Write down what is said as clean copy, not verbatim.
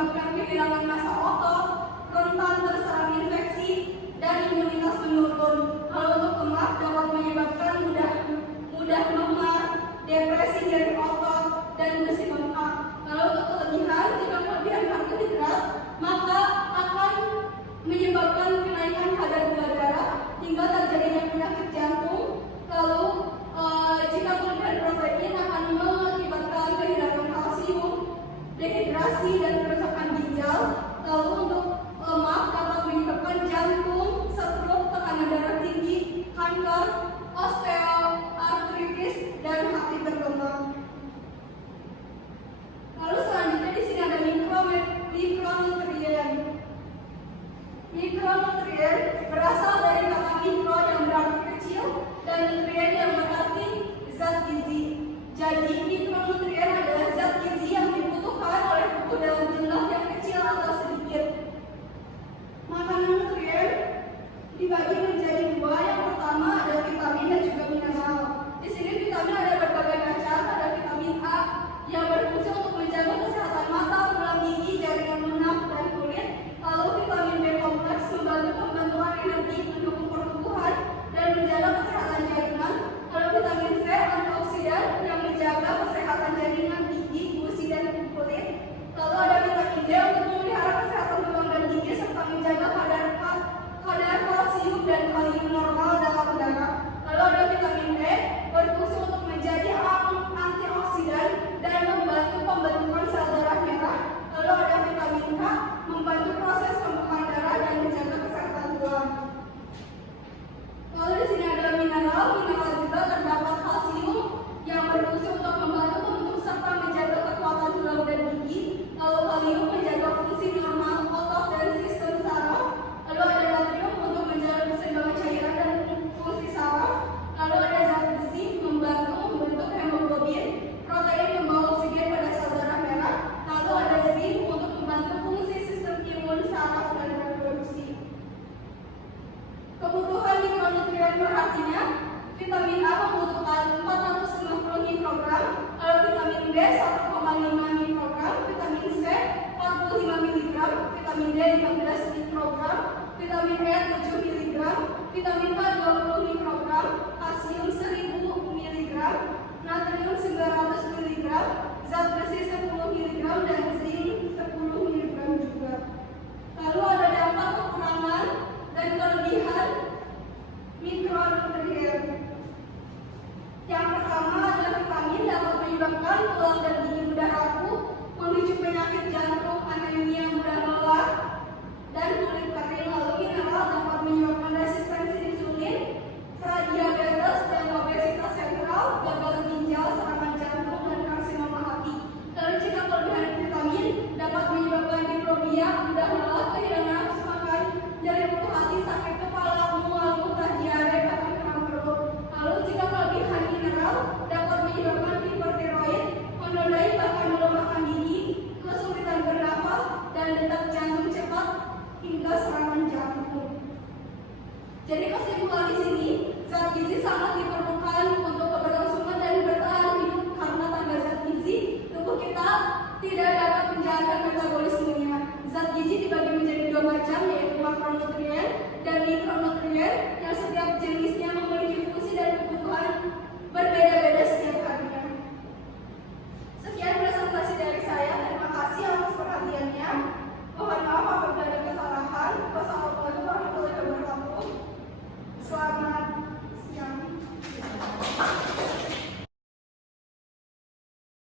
menyebabkan kehilangan massa otot, rentan terserang infeksi, dan imunitas menurun. Kalau untuk lemak dapat menyebabkan mudah memar, depresi dari otot, dan besi bengkak. Kalau untuk kelebihan, jika kelebihan karbohidrat, maka akan menyebabkan kenaikan kadar gula darah hingga terjadinya penyakit jantung. Lalu jika kelebihan protein akan mengakibatkan kehilangan kalsium, dehidrasi, dan kerusakan ginjal. Lalu untuk lemak dapat menyebabkan jantung, stroke, tekanan darah tinggi, kanker, osteoartritis, dan hati berkembang. Lalu selanjutnya di sini ada mikronutrien. Mikronutrien berasal dari kata mikro yang berarti kecil dan nutrien yang berarti zat gizi. Jadi mikronutrien adalah zat gizi yang dibutuhkan oleh tubuh dalam jumlah yang kecil atau sedikit. Makanan nutrien dibagi menjadi dua. Yang pertama ada vitamin dan juga mineral. Di sini vitamin ada berbagai macam. Ada vitamin A yang berfungsi untuk menjaga kesehatan mata, tulang gigi, jaringan lunak, dan kulit. Lalu vitamin B kompleks membantu pembentukan energi, mendukung pertumbuhan, dan menjaga kesehatan jaringan. Lalu vitamin C antioksidan yang menjaga kesehatan jaringan gigi, gusi, dan kulit. Lalu ada vitamin D untuk memelihara kesehatan tulang dan gigi serta menjaga kadar kalsium dan kalium normal dalam darah. Lalu ada vitamin E berfungsi untuk menjadi antioksidan dan membantu pembentukan sel darah merah. Lalu ada vitamin K membantu proses pembukaan darah dan menjaga kesehatan tulang. Lalu di sini ada mineral. Mineral juga terdapat kalsium yang berfungsi untuk membantu pembentuk serta menjaga kekuatan tulang dan gigi. Lalu kalium menjaga fungsi normal otot dan sistem saraf. Lalu ada natrium untuk menjaga keseimbangan cairan dan fungsi saraf. Lalu ada zat besi membantu membentuk hemoglobin. Protein membawa oksigen pada sel darah merah. Lalu ada zinc untuk membantu fungsi sistem imun, saraf, dan reproduksi. Kebutuhan mikronutrien per harinya, vitamin A membutuhkan 450 mikrogram, lalu vitamin B 1,5 mikrogram, vitamin C 45 mg, vitamin D 15 mikrogram, vitamin E 7 mg, vitamin K 20 mikrogram, kalsium 1000 mg, natrium 900 mg, zat besi 10 mg, dan